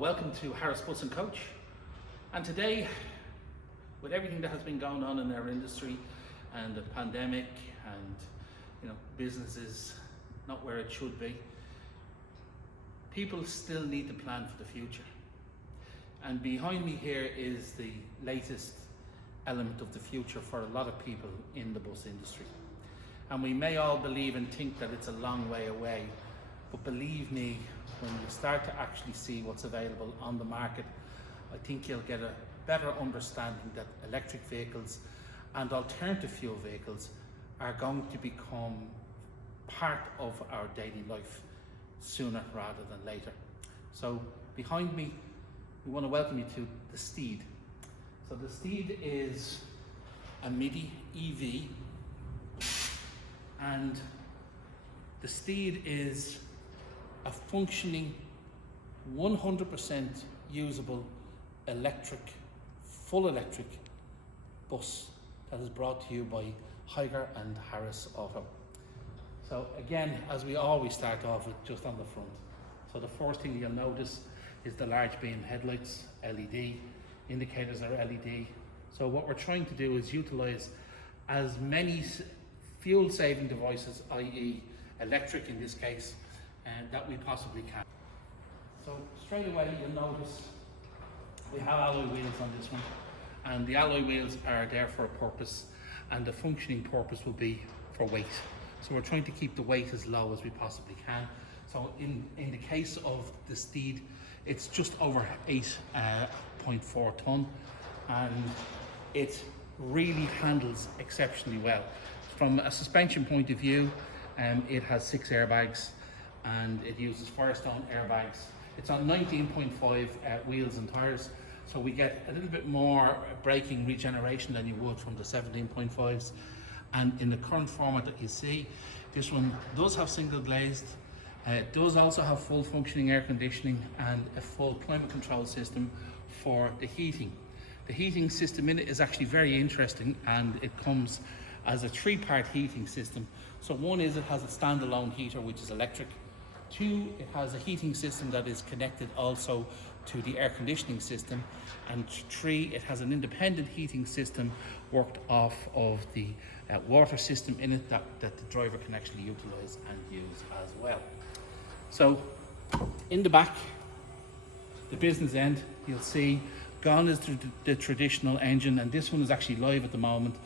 Welcome to Higer Bus and Coach. And today, with everything that has been going on in our industry and the pandemic and business is not where it should be, people still need to plan for the future. And behind me here is the latest element of the future for a lot of people in the bus industry. And we may all believe and think that it's a long way away, but believe me, when you start to actually see what's available on the market, I think you'll get a better understanding that electric vehicles and alternative fuel vehicles are going to become part of our daily life sooner rather than later. So behind me, we want to welcome you to the Steed. So the Steed is a Midi EV, and the Steed is a functioning 100% usable full electric bus that is brought to you by Higer and Harris Auto. So again, as we always start off with, just on the front. So the first thing you'll notice is the large beam headlights, LED, indicators are LED. So what we're trying to do is utilize as many fuel saving devices, i.e. electric in this case, that we possibly can. So straight away you'll notice we have alloy wheels on this one, and the alloy wheels are there for a purpose, and the functioning purpose will be for weight. So we're trying to keep the weight as low as we possibly can. So in the case of the Steed, it's just over 8.4 ton, and it really handles exceptionally well. From a suspension point of view, it has 6 airbags, and it uses FIRESTONE airbags. It's on 19.5 wheels and tires, so we get a little bit more braking regeneration than you would from the 17.5s. And in the current format that you see, this one does have single glazed. It does also have full functioning air conditioning and a full climate control system for the heating. The heating system in it is actually very interesting, and it comes as a 3-part heating system. So one is it has a standalone heater which is electric. 2, it has a heating system that is connected also to the air conditioning system. And 3, it has an independent heating system worked off of the water system in it that the driver can actually utilize and use as well. So in the back, the business end, you'll see gone is the traditional engine, and this one is actually live at the moment,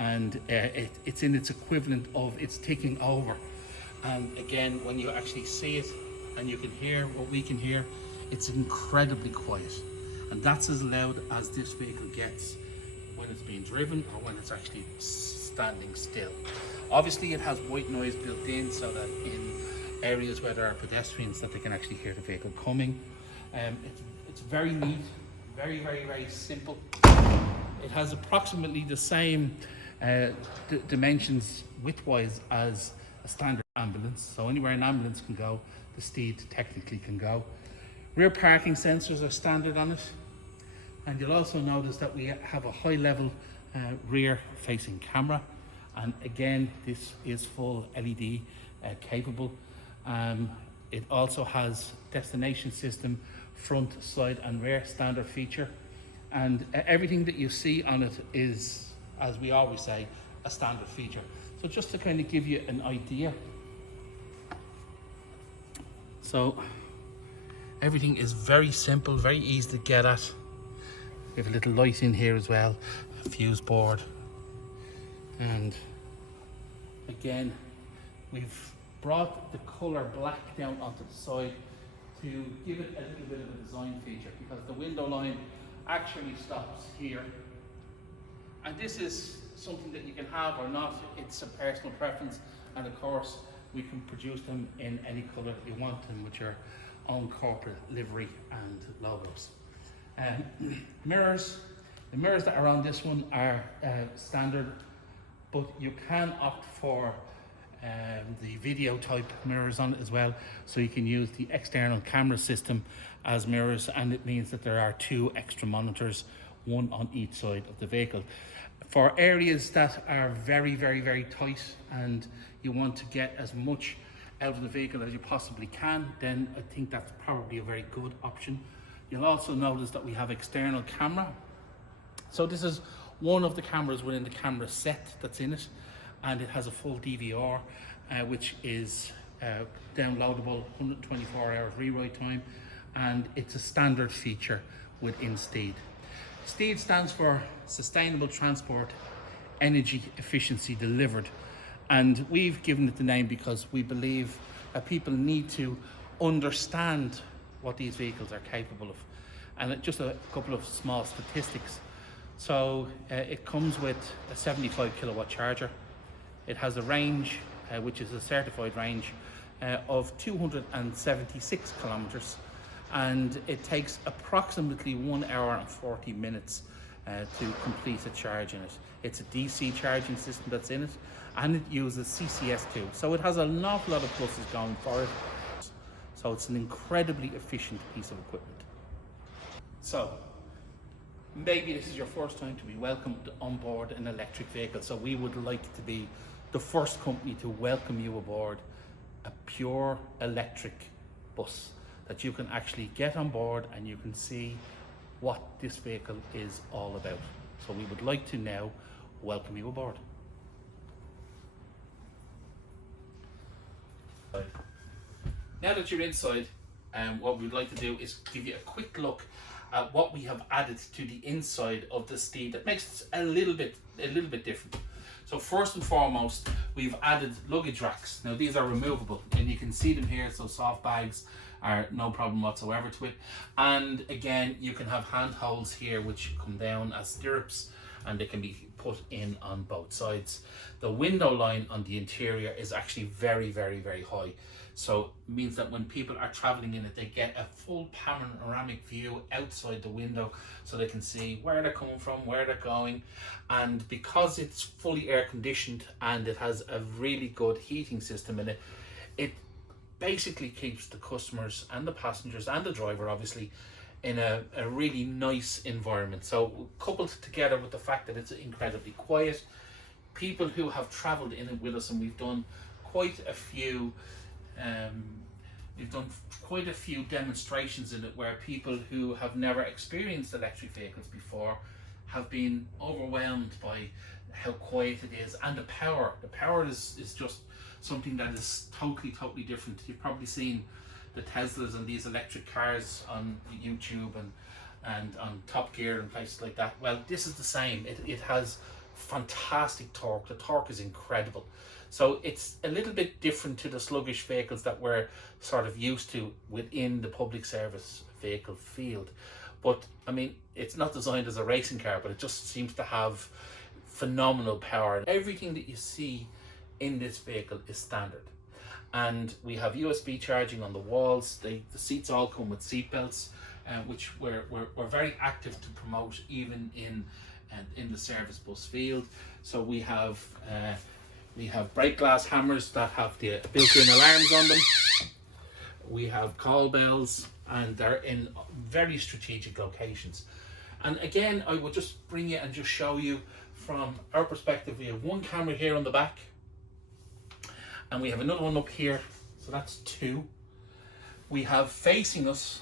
and it's in its equivalent of it's ticking over. And again, when you actually see it and you can hear what we can hear, it's incredibly quiet, and that's as loud as this vehicle gets when it's being driven or when it's actually standing still. Obviously it has white noise built in, so that in areas where there are pedestrians that they can actually hear the vehicle coming. It's very neat, very, very, very simple. It has approximately the same dimensions width-wise as a standard ambulance. So anywhere an ambulance can go, the Steed technically can go. Rear parking sensors are standard on it. And you'll also notice that we have a high level rear facing camera. And again, this is full LED capable. It also has destination system, front, side and rear standard feature. And everything that you see on it is, as we always say, a standard feature. So just to kind of give you an idea. So everything is very simple, very easy to get at. We have a little light in here as well, a fuse board. And again, we've brought the color black down onto the side to give it a little bit of a design feature, because the window line actually stops here. And this is something that you can have or not. It's a personal preference, and of course we can produce them in any color you want them with your own corporate livery and logos. Mirrors, the mirrors that are on this one are standard, but you can opt for the video type mirrors on it as well, so you can use the external camera system as mirrors, and it means that there are 2 extra monitors, 1 on each side of the vehicle. For areas that are very, very, very tight and you want to get as much out of the vehicle as you possibly can, then I think that's probably a very good option You'll also notice that we have external camera. So this is one of the cameras within the camera set that's in it, and it has a full DVR, which is downloadable, 124 hours rewrite time, and it's a standard feature within STEED. STEED stands for Sustainable Transport Energy Efficiency Delivered, and we've given it the name because we believe that people need to understand what these vehicles are capable of. And just a couple of small statistics. So it comes with a 75 kilowatt charger. It has a range, which is a certified range, of 276 kilometers, and it takes approximately 1 hour and 40 minutes to complete a charge in it. It's a DC charging system that's in it, and it uses CCS2, so it has an awful lot of pluses going for it. So it's an incredibly efficient piece of equipment. So maybe this is your first time to be welcomed on board an electric vehicle, so we would like to be the first company to welcome you aboard a pure electric bus that you can actually get on board and you can see what this vehicle is all about. So we would like to now welcome you aboard. Now that you're inside, what we'd like to do is give you a quick look at what we have added to the inside of the STEED that makes it a little bit different. So first and foremost, we've added luggage racks. Now these are removable, and you can see them here, so soft bags are no problem whatsoever to it. And again, you can have handholds here which come down as stirrups, and they can be put in on both sides. The window line on the interior is actually very high. So it means that when people are traveling in it, they get a full panoramic view outside the window, so they can see where they're coming from, where they're going. And because it's fully air conditioned and it has a really good heating system in it, it basically keeps the customers and the passengers and the driver obviously in a really nice environment. So coupled together with the fact that it's incredibly quiet, people who have traveled in it with us, and we've done quite a few demonstrations in it where people who have never experienced electric vehicles before have been overwhelmed by how quiet it is, and the power. The power is just something that is totally different. You've probably seen the Teslas and these electric cars on YouTube and on Top Gear and places like that. Well, this is the same. It has fantastic torque. The torque is incredible. So it's a little bit different to the sluggish vehicles that we're sort of used to within the public service vehicle field. But I mean, it's not designed as a racing car, but it just seems to have phenomenal power. Everything that you see in this vehicle is standard. And we have USB charging on the walls. The seats all come with seat belts, which we're very active to promote even in the service bus field. So we have brake glass hammers that have the built-in alarms on them. We have call bells, and they're in very strategic locations. And again, I will just bring you and just show you from our perspective. We have one camera here on the back, and we have another one up here, so that's two. We have facing us,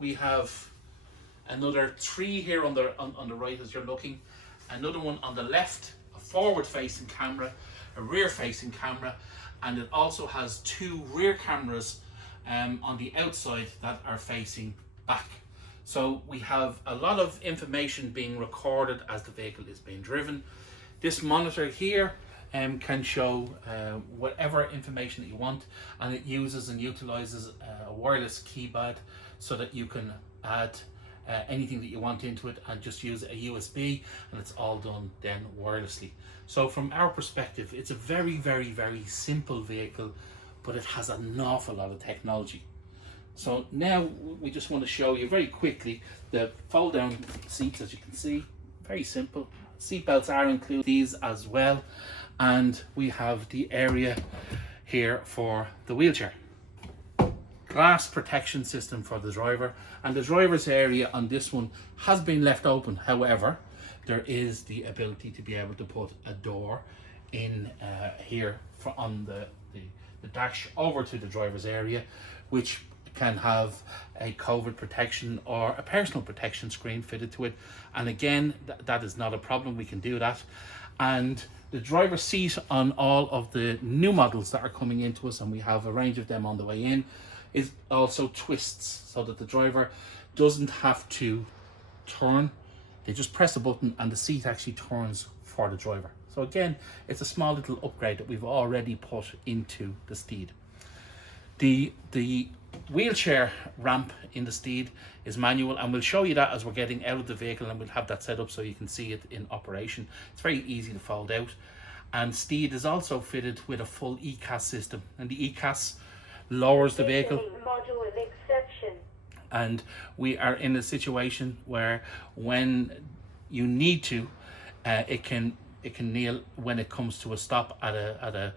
we have another three here on the right as you're looking, another one on the left, a forward facing camera, a rear facing camera, and it also has two rear cameras on the outside that are facing back. So we have a lot of information being recorded as the vehicle is being driven. This monitor here can show whatever information that you want, and it uses and utilizes a wireless keypad so that you can add anything that you want into it and just use a USB, and it's all done then wirelessly. So from our perspective, it's a very simple vehicle, but it has an awful lot of technology. So now we just want to show you very quickly the fold down seats. As you can see, very simple. Seat belts are included, these as well, and we have the area here for the wheelchair. Glass protection system for the driver, and the driver's area on this one has been left open. However, there is the ability to be able to put a door in here on the dash over to the driver's area, which can have a COVID protection or a personal protection screen fitted to it. And again, that is not a problem, we can do that. And the driver's seat on all of the new models that are coming into us, and we have a range of them on the way in, is also twists, so that the driver doesn't have to turn. They just press a button and the seat actually turns for the driver. So again, it's a small little upgrade that we've already put into the Steed. The wheelchair ramp in the Steed is manual, and we'll show you that as we're getting out of the vehicle, and we'll have that set up so you can see it in operation. It's very easy to fold out. And Steed is also fitted with a full ECAS system, and the ECAS lowers the vehicle. Module of exception. And we are in a situation where when you need to, it can kneel when it comes to a stop at a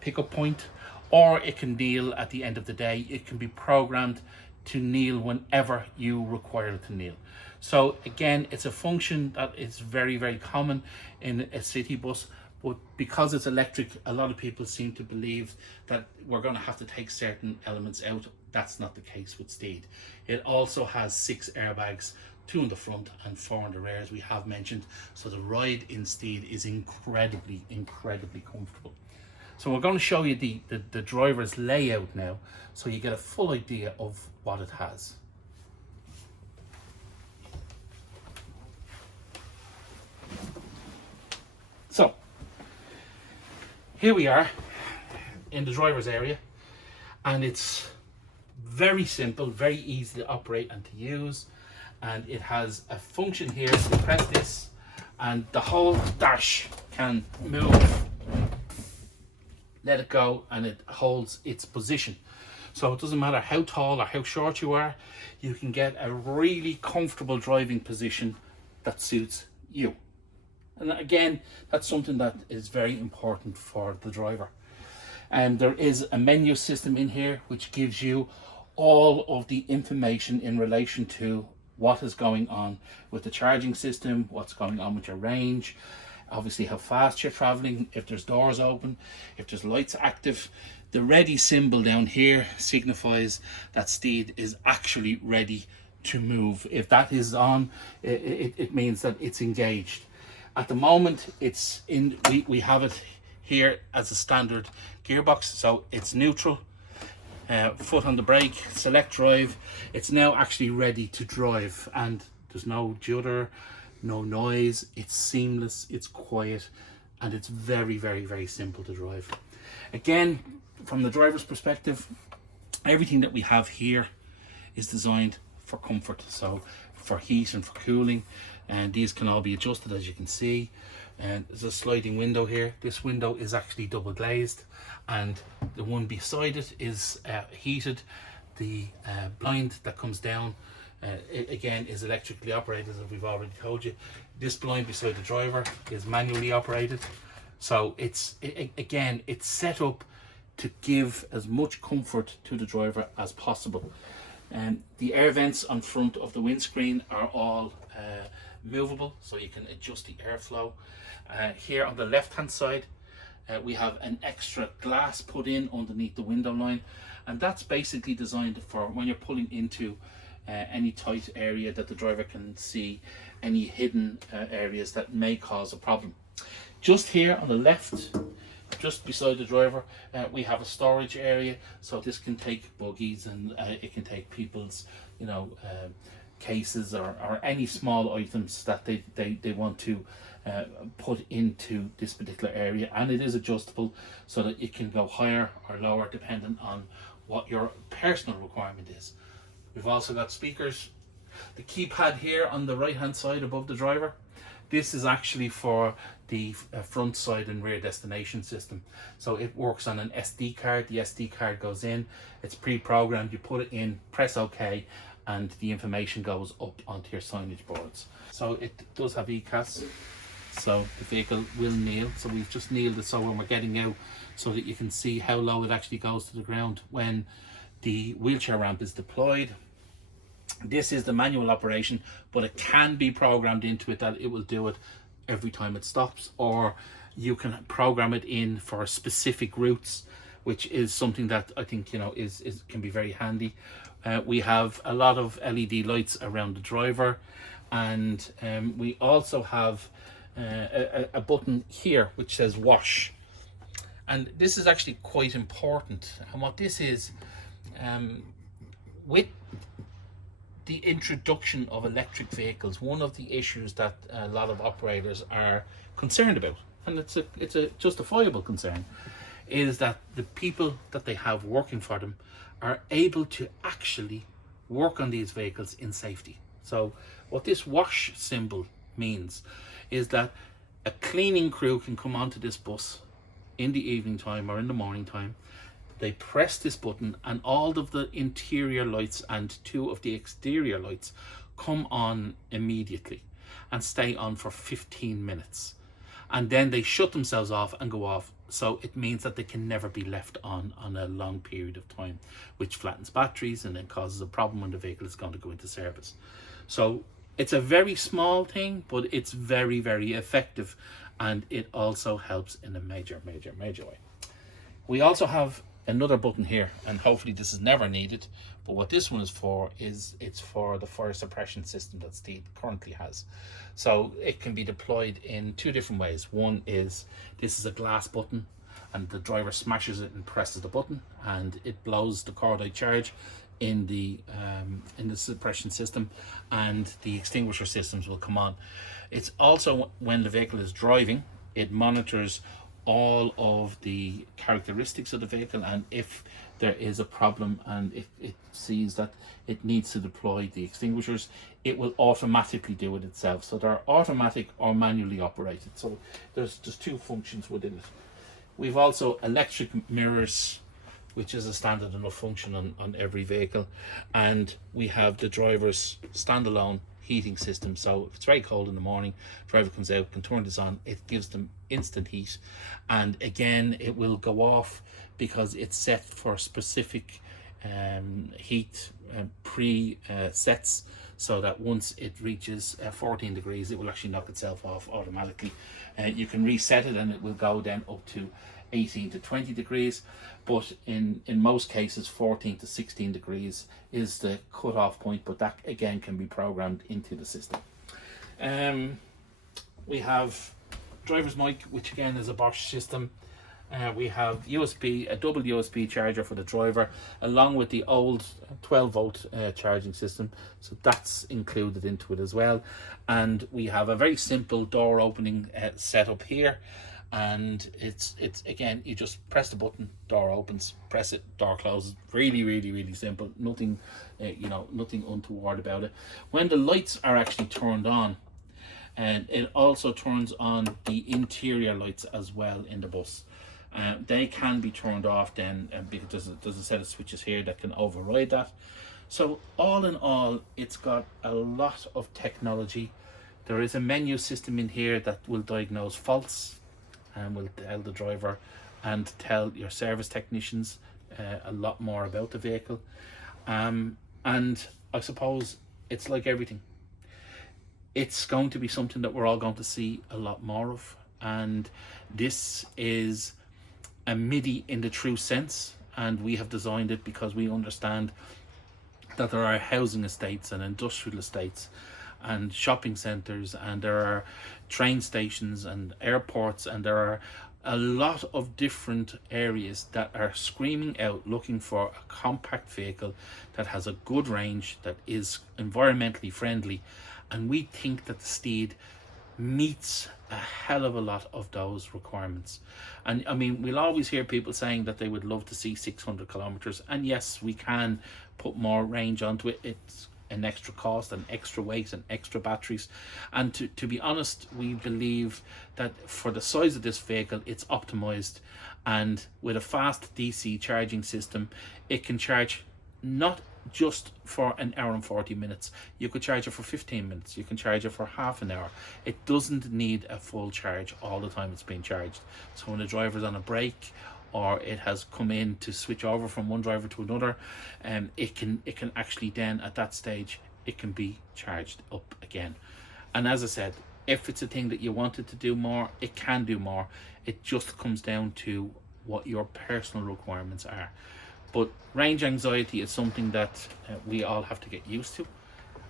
pickup point, or it can kneel at the end of the day. It can be programmed to kneel whenever you require it to kneel. So again, it's a function that is very, very common in a city bus, but because it's electric, a lot of people seem to believe that we're going to have to take certain elements out. That's not the case with Steed. It also has 6 airbags, 2 in the front and 4 in the rear, as we have mentioned. So the ride in Steed is incredibly, incredibly comfortable. So we're going to show you the driver's layout now, so you get a full idea of what it has. So here we are in the driver's area, and it's very simple, very easy to operate and to use. And it has a function here. You press this and the whole dash can move. Let it go and it holds its position. So it doesn't matter how tall or how short you are, you can get a really comfortable driving position that suits you. And again, that's something that is very important for the driver. And there is a menu system in here which gives you all of the information in relation to what is going on with the charging system, what's going on with your range, obviously how fast you're traveling, if there's doors open, if there's lights active. The ready symbol down here signifies that Steed is actually ready to move. If that is on, it means that it's engaged. At the moment, it's in. We have it here as a standard gearbox, so it's neutral. Foot on the brake, select drive. It's now actually ready to drive, and there's no judder, no noise. It's seamless, it's quiet, and it's very, very, very simple to drive. Again, from the driver's perspective, everything that we have here is designed for comfort, so for heat and for cooling, and these can all be adjusted, as you can see. And there's a sliding window here. This window is actually double glazed, and the one beside it is heated. The blind that comes down it again is electrically operated, as we've already told you. This blind beside the driver is manually operated, so it's set up to give as much comfort to the driver as possible. And the air vents on front of the windscreen are all movable, so you can adjust the airflow. Here on the left hand side, we have an extra glass put in underneath the window line, and that's basically designed for when you're pulling into any tight area that the driver can see any hidden areas that may cause a problem. Just here on the left, just beside the driver, we have a storage area, so this can take buggies, and it can take people's cases or any small items that they want to put into this particular area, and it is adjustable so that it can go higher or lower depending on what your personal requirement is. We've also got speakers. The keypad here on the right hand side above the driver, this is actually for the front, side and rear destination system. So it works on an SD card. The SD card goes in, it's pre-programmed, you put it in, press OK, and the information goes up onto your signage boards. So it does have ECAS, so the vehicle will kneel. So we've just kneeled it so when we're getting out, so that you can see how low it actually goes to the ground when the wheelchair ramp is deployed. This is the manual operation, but it can be programmed into it that it will do it every time it stops, or you can program it in for specific routes which is something that I think, you know, is can be very handy. We have a lot of LED lights around the driver, and we also have a button here which says wash, and this is actually quite important. And what this is, with the introduction of electric vehicles, one of the issues that a lot of operators are concerned about, and it's a justifiable concern, is that the people that they have working for them are able to actually work on these vehicles in safety. So what this wash symbol means is that a cleaning crew can come onto this bus in the evening time or in the morning time. They press this button and all of the interior lights and 2 of the exterior lights come on immediately and stay on for 15 minutes. And then they shut themselves off and go off. So it means that they can never be left on a long period of time, which flattens batteries and then causes a problem when the vehicle is going to go into service. So it's a very small thing, but it's very, very effective, and it also helps in a major way. We also have another button here, and hopefully this is never needed, but what this one is for is it's for the fire suppression system that Steed currently has. So it can be deployed in 2 different ways. One is, this is a glass button, and the driver smashes it and presses the button, and it blows the cordite charge in the suppression system, and the extinguisher systems will come on. It's also, when the vehicle is driving, it monitors all of the characteristics of the vehicle, and if there is a problem and if it sees that it needs to deploy the extinguishers, it will automatically do it itself. So they're automatic or manually operated. So there's just 2 functions within it. We've also electric mirrors, which is a standard enough function on every vehicle, and we have the driver's standalone heating system. So if it's very cold in the morning, driver comes out, can turn this on, it gives them instant heat, and again it will go off because it's set for specific heat pre-sets, so that once it reaches 14 degrees it will actually knock itself off automatically. You can reset it and it will go then up to 18 to 20 degrees, but in most cases 14 to 16 degrees is the cut-off point, but that again can be programmed into the system. We have driver's mic, which again is a Bosch system. We have a double USB charger for the driver, along with the old 12-volt charging system, so that's included into it as well. And we have a very simple door opening setup here, and it's again, you just press the button, door opens, press it, door closes. Really simple. Nothing nothing untoward about it. When the lights are actually turned on, and it also turns on the interior lights as well in the bus. They can be turned off then, because there's a set of switches here that can override that. So all in all, it's got a lot of technology. There is a menu system in here that will diagnose faults and will tell the driver and tell your service technicians a lot more about the vehicle. And I suppose it's like everything. It's going to be something that we're all going to see a lot more of, and this is a MIDI in the true sense, and we have designed it because we understand that there are housing estates and industrial estates and shopping centres, and there are train stations and airports, and there are a lot of different areas that are screaming out looking for a compact vehicle that has a good range, that is environmentally friendly, and we think that the Steed meets a hell of a lot of those requirements. And I mean, we'll always hear people saying that they would love to see 600 kilometers, and yes, we can put more range onto it. It's an extra cost and extra weight and extra batteries, and to be honest, we believe that for the size of this vehicle, it's optimized, and with a fast DC charging system, it can charge not just for an hour and 40 minutes. You could charge it for 15 minutes, you can charge it for half an hour. It doesn't need a full charge all the time it's being charged. So when the driver's on a break, or it has come in to switch over from one driver to another, it can actually then, at that stage, it can be charged up again. And as I said, if it's a thing that you wanted to do more, it can do more. It just comes down to what your personal requirements are. But range anxiety is something that we all have to get used to.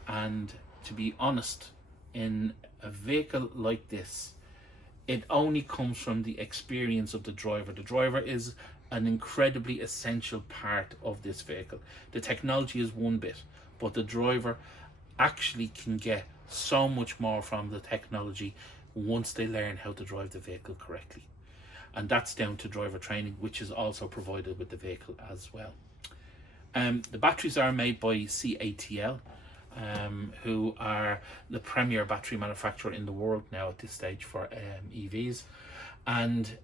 And to be honest, in a vehicle like this, it only comes from the experience of the driver. The driver is an incredibly essential part of this vehicle. The technology is one bit, but the driver actually can get so much more from the technology once they learn how to drive the vehicle correctly. And that's down to driver training, which is also provided with the vehicle as well. The batteries are made by CATL, who are the premier battery manufacturer in the world now at this stage for EVs. And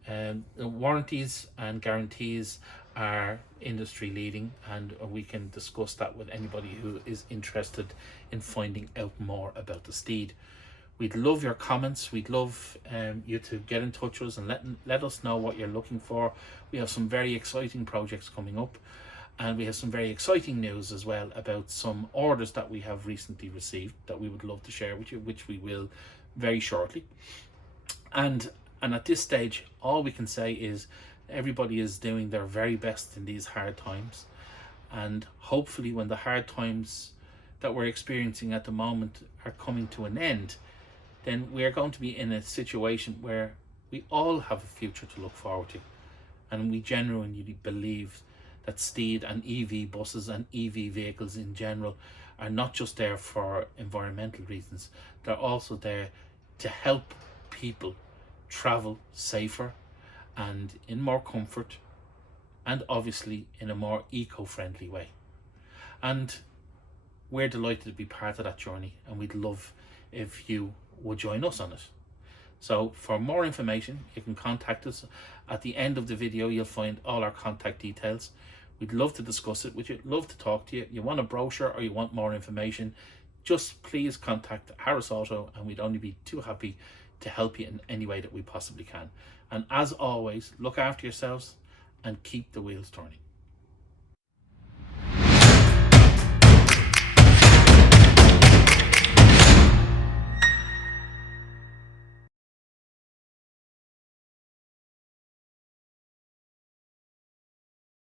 the warranties and guarantees are industry leading, and we can discuss that with anybody who is interested in finding out more about the Steed. We'd love your comments. We'd love you to get in touch with us and let us know what you're looking for. We have some very exciting projects coming up, and we have some very exciting news as well about some orders that we have recently received that we would love to share with you, which we will very shortly. And at this stage, all we can say is everybody is doing their very best in these hard times, and hopefully when the hard times that we're experiencing at the moment are coming to an end, then we are going to be in a situation where we all have a future to look forward to. And we genuinely believe that Steed and EV buses and EV vehicles in general are not just there for environmental reasons, they're also there to help people travel safer and in more comfort, and obviously in a more eco-friendly way. And we're delighted to be part of that journey, and we'd love if you would join us on it. So for more information, you can contact us. At the end of the video, you'll find all our contact details. We'd love to discuss it with you, love to talk to you. You want a brochure or you want more information, just please contact Harris Auto, and we'd only be too happy to help you in any way that we possibly can. And as always, look after yourselves and keep the wheels turning.